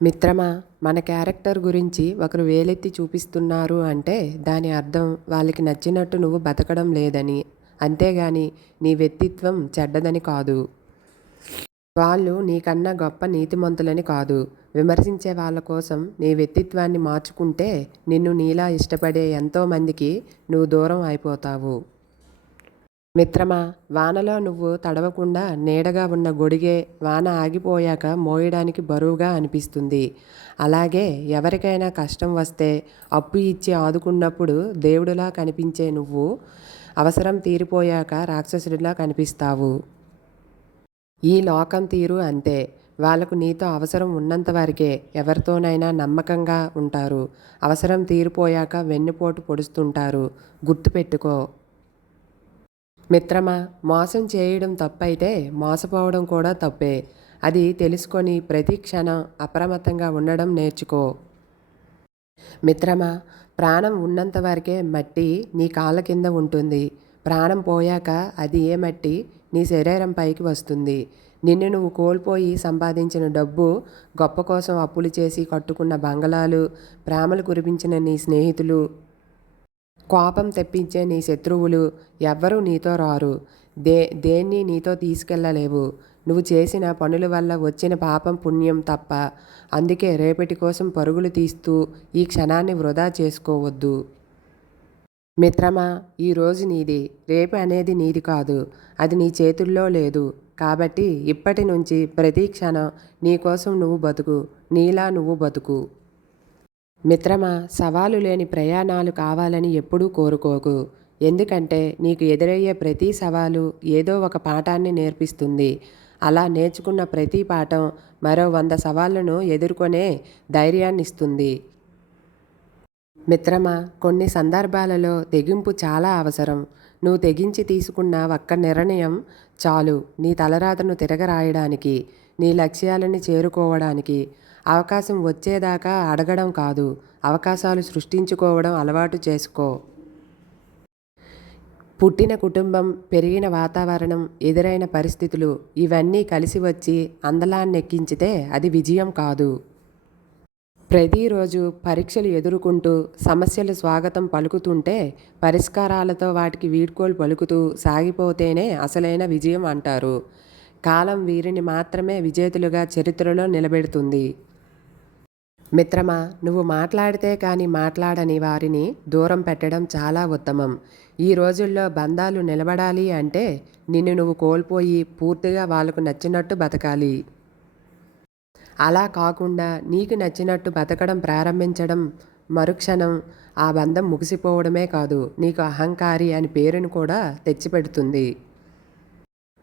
మిత్రమా, మన క్యారెక్టర్ గురించి ఒకరు వేలెత్తి చూపిస్తున్నారు అంటే దాని అర్థం వాళ్ళకి నచ్చినట్టు నువ్వు బతకడం లేదని, అంతేగాని నీ వ్యక్తిత్వం చెడ్డదని కాదు. వాళ్ళు నీకన్నా గొప్ప నీతిమంతులని కాదు. విమర్శించే వాళ్ళ కోసం నీ వ్యక్తిత్వాన్ని మార్చుకుంటే నిన్ను నీలా ఇష్టపడే ఎంతోమందికి నువ్వు దూరం అయిపోతావు. మిత్రమా, వానలో నువ్వు తడవకుండా నీడగా ఉన్న గొడుగే వాన ఆగిపోయాక మోయడానికి బరువుగా అనిపిస్తుంది. అలాగే ఎవరికైనా కష్టం వస్తే అప్పు ఇచ్చి ఆదుకున్నప్పుడు దేవుడిలా కనిపించే నువ్వు అవసరం తీరిపోయాక రాక్షసుడిలా కనిపిస్తావు. ఈ లోకం తీరు అంతే. వాళ్లకు నీతో అవసరం ఉన్నంత వరకే ఎవరితోనైనా నమ్మకంగా ఉంటారు. అవసరం తీరిపోయాక వెన్నుపోటు పొడుస్తుంటారు. గుర్తుపెట్టుకో. మిత్రమా, మోసం చేయడం తప్పైతే మోసపోవడం కూడా తప్పే. అది తెలుసుకొని ప్రతి క్షణం అప్రమత్తంగా ఉండడం నేర్చుకో. మిత్రమా, ప్రాణం ఉన్నంత వరకే మట్టి నీ కాళ్ళ కింద ఉంటుంది. ప్రాణం పోయాక అది ఏ మట్టి నీ శరీరం పైకి వస్తుంది. నిన్ను నువ్వు కోల్పోయి సంపాదించిన డబ్బు, గొప్ప కోసం అప్పులు చేసి కట్టుకున్న బంగళాలు, ప్రేమలు కురిపించిన నీ స్నేహితులు, కోపం తెప్పించే నీ శత్రువులు ఎవ్వరూ నీతో రారు. దేన్ని నీతో తీసుకెళ్ళలేవు. నువ్వు చేసిన పనుల వల్ల వచ్చిన పాపం పుణ్యం తప్ప. అందుకే రేపటి కోసం పరుగులు తీస్తూ ఈ క్షణాన్ని వృధా చేసుకోవద్దు. మిత్రమా, ఈరోజు నీది, రేపు అనేది నీది కాదు. అది నీ చేతుల్లో లేదు. కాబట్టి ఇప్పటి నుంచి ప్రతి క్షణం నీ కోసం నువ్వు బతుకు. నీలా నువ్వు బతుకు. మిత్రమా, సవాలు లేని ప్రయాణాలు కావాలని ఎప్పుడూ కోరుకోకు. ఎందుకంటే నీకు ఎదురయ్యే ప్రతి సవాలు ఏదో ఒక పాఠాన్ని నేర్పిస్తుంది. అలా నేర్చుకున్న ప్రతి పాఠం మరో 100 సవాళ్లను ఎదుర్కొనే ధైర్యాన్ని ఇస్తుంది. మిత్రమా, కొన్ని సందర్భాలలో తెగింపు చాలా అవసరం. నువ్వు తెగించి తీసుకున్న ఒక్క నిర్ణయం చాలు నీ తలరాతను తిరగరాయడానికి, నీ లక్ష్యాలని చేరుకోవడానికి. అవకాశం వచ్చేదాకా అడగడం కాదు, అవకాశాలు సృష్టించుకోవడం అలవాటు చేసుకో. పుట్టిన కుటుంబం, పెరిగిన వాతావరణం, ఎదురైన పరిస్థితులు ఇవన్నీ కలిసి వచ్చి అందలాన్నెక్కించితే అది విజయం కాదు. ప్రతిరోజు పరీక్షలు ఎదుర్కొంటూ సమస్యలు స్వాగతం పలుకుతుంటే, పరిష్కారాలతో వాటికి వీడ్కోలు పలుకుతూ సాగిపోతేనే అసలైన విజయం అంటారు. కాలం వీరిని మాత్రమే విజేతలుగా చరిత్రలో నిలబెడుతుంది. మిత్రమా, నువ్వు మాట్లాడితే కానీ మాట్లాడని వారిని దూరం పెట్టడం చాలా ఉత్తమం. ఈ రోజుల్లో బంధాలు నిలబడాలి అంటే నిన్ను నువ్వు కోల్పోయి పూర్తిగా వాళ్ళకు నచ్చినట్టు బతకాలి. అలా కాకుండా నీకు నచ్చినట్టు బతకడం ప్రారంభించడం మరుక్షణం ఆ బంధం ముగిసిపోవడమే కాదు, నీకు అహంకారి అని పేరును కూడా తెచ్చిపెడుతుంది.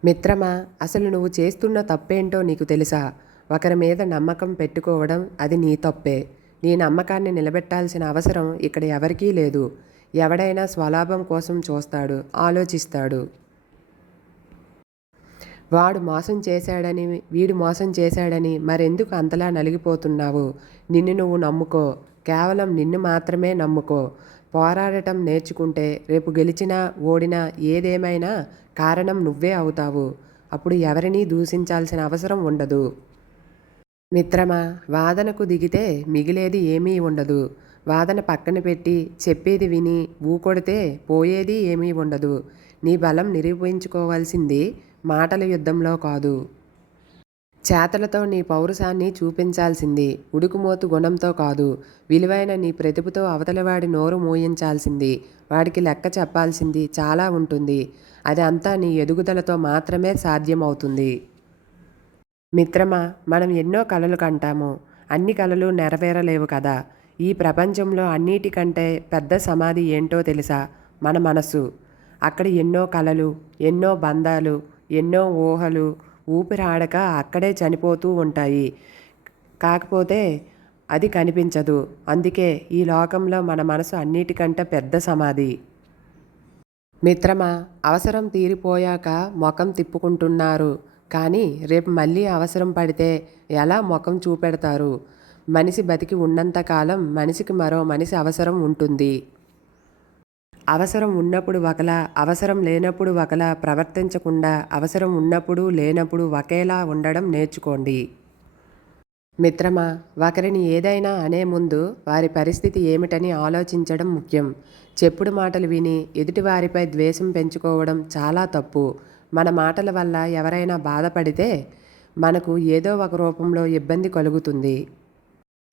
మిత్రమా, అసలు నువ్వు చేస్తున్న తప్పేంటో నీకు తెలుసా? ఒకరి మీద నమ్మకం పెట్టుకోవడం అది నీ తప్పే. నీ నమ్మకాన్ని నిలబెట్టాల్సిన అవసరం ఇక్కడ ఎవరికీ లేదు. ఎవడైనా స్వలాభం కోసం చూస్తాడు, ఆలోచిస్తాడు. వాడు మోసం చేశాడని, వీడు మోసం చేశాడని మరెందుకు అంతలా నలిగిపోతున్నావు? నిన్ను నువ్వు నమ్ముకో. కేవలం నిన్ను మాత్రమే నమ్ముకో. పోరాడటం నేర్చుకుంటే రేపు గెలిచినా ఓడినా ఏదేమైనా కారణం నువ్వే అవుతావు. అప్పుడు ఎవరినీ దూషించాల్సిన అవసరం ఉండదు. మిత్రమా, వాదనకు దిగితే మిగిలేది ఏమీ ఉండదు. వాదన పక్కన పెట్టి చెప్పేది విని ఊకొడితే పోయేది ఏమీ ఉండదు. నీ బలం నిరూపించుకోవాల్సింది మాటల యుద్ధంలో కాదు, చేతలతో నీ పౌరుషాన్ని చూపించాల్సింది ఉడుకుమోతు గుణంతో కాదు. విలువైన నీ ప్రతిభతో అవతలవాడి నోరు మోయించాల్సింది. వాడికి లెక్క చెప్పాల్సింది చాలా ఉంటుంది. అది అంతా నీ ఎదుగుదలతో మాత్రమే సాధ్యమవుతుంది. మిత్రమా, మనం ఎన్నో కలలు కంటాము. అన్ని కలలు నెరవేరలేవు కదా. ఈ ప్రపంచంలో అన్నిటికంటే పెద్ద సమాధి ఏంటో తెలుసా? మన మనసు. అక్కడ ఎన్నో కలలు, ఎన్నో బంధాలు, ఎన్నో ఊహలు ఊపిరాడక అక్కడే చనిపోతూ ఉంటాయి. కాకపోతే అది కనిపించదు. అందుకే ఈ లోకంలో మన మనసు అన్నిటికంటే పెద్ద సమాధి. మిత్రమా, అవసరం తీరిపోయాక ముఖం తిప్పుకుంటున్నారు కానీ రేపు మళ్ళీ అవసరం పడితే ఎలా ముఖం చూపెడతారు? మనిషి బతికి ఉన్నంతకాలం మనిషికి మరో మనిషి అవసరం ఉంటుంది. అవసరం ఉన్నప్పుడు ఒకలా, అవసరం లేనప్పుడు ఒకలా ప్రవర్తించకుండా అవసరం ఉన్నప్పుడు లేనప్పుడు ఒకేలా ఉండడం నేర్చుకోండి. మిత్రమా, ఒకరిని ఏదైనా అనే ముందు వారి పరిస్థితి ఏమిటని ఆలోచించడం ముఖ్యం. చెప్పుడు మాటలు విని ఎదుటివారిపై ద్వేషం పెంచుకోవడం చాలా తప్పు. మన మాటల వల్ల ఎవరైనా బాధపడితే మనకు ఏదో ఒక రూపంలో ఇబ్బంది కలుగుతుంది.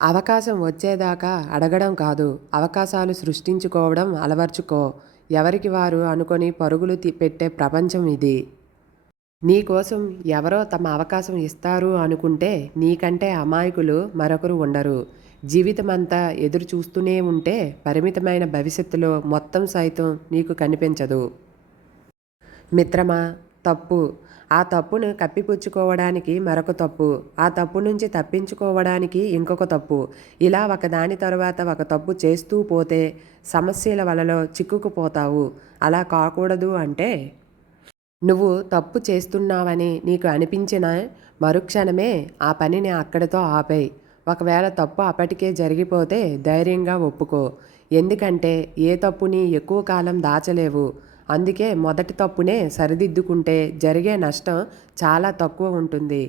అవకాశం వచ్చేదాకా అడగడం కాదు, అవకాశాలు సృష్టించుకోవడం అలవర్చుకో. ఎవరికి వారు అనుకొని పరుగులు పెట్టే ప్రపంచం ఇది. నీకోసం ఎవరో తమ అవకాశం ఇస్తారు అనుకుంటే నీకంటే అమాయకులు మరొకరు ఉండరు. జీవితమంతా ఎదురు చూస్తూనే ఉంటే పరిమితమైన భవిష్యత్తులో మొత్తం సైతం నీకు కనిపించదు. మిత్రమా, తప్పు, ఆ తప్పును కప్పిపుచ్చుకోవడానికి మరొక తప్పు, ఆ తప్పు నుంచి తప్పించుకోవడానికి ఇంకొక తప్పు, ఇలా ఒకదాని తరువాత ఒక తప్పు చేస్తూ పోతే సమస్యల వలలో చిక్కుకుపోతావు. అలా కాకూడదు అంటే నువ్వు తప్పు చేస్తున్నావని నీకు అనిపించిన మరుక్షణమే ఆ పనిని అక్కడితో ఆపేయ్. ఒకవేళ తప్పు అప్పటికే జరిగిపోతే ధైర్యంగా ఒప్పుకో. ఎందుకంటే ఏ తప్పుని ఎక్కువ కాలం దాచలేవు. అందుకే మొదటి తప్పునే సరిదిద్దుకుంటే జరిగే నష్టం చాలా తక్కువ ఉంటుంది.